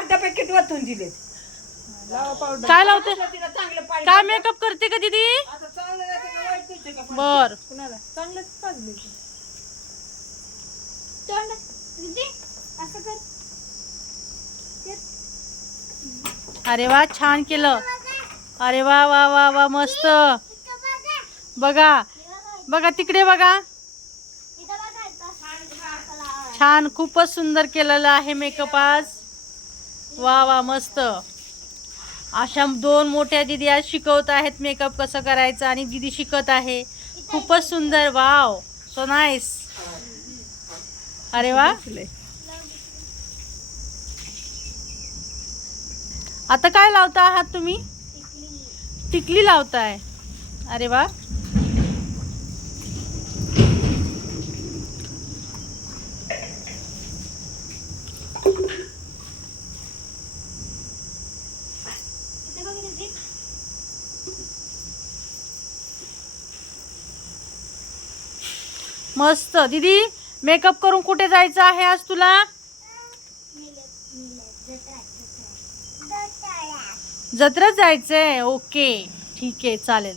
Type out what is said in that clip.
अर्धा पॅकेट वाचून दिले लावा पावडर काय लावते? तिला चांगलं पाणी काय मेकअप करते का दीदी? आता चांगलं नाही तर वाईट दिसतं का बर. कुणाला? चांगलंच पाजले अरे वा छान केलं. अरे वा वा वा वा मस्त. बघा. बघा तिकडे बघा. छान खूपच सुंदर केलेलं आहे मेकअप आज. वा वा मस्त. अशा दोन मोठ्या दिदी आज शिकवत आहेत मेकअप कसं करायचं आणि दिदी शिकत आहे. खूपच सुंदर वाव. सो नाईस अरे वा. आता काय लावता आहात तुम्ही? टिकली लावताय. अरे वा. मस्त. दीदी मेकअप करून कुठे जायचं आहे आज तुला? जत्रेत जायचंय. ओके ठीक आहे चालेल.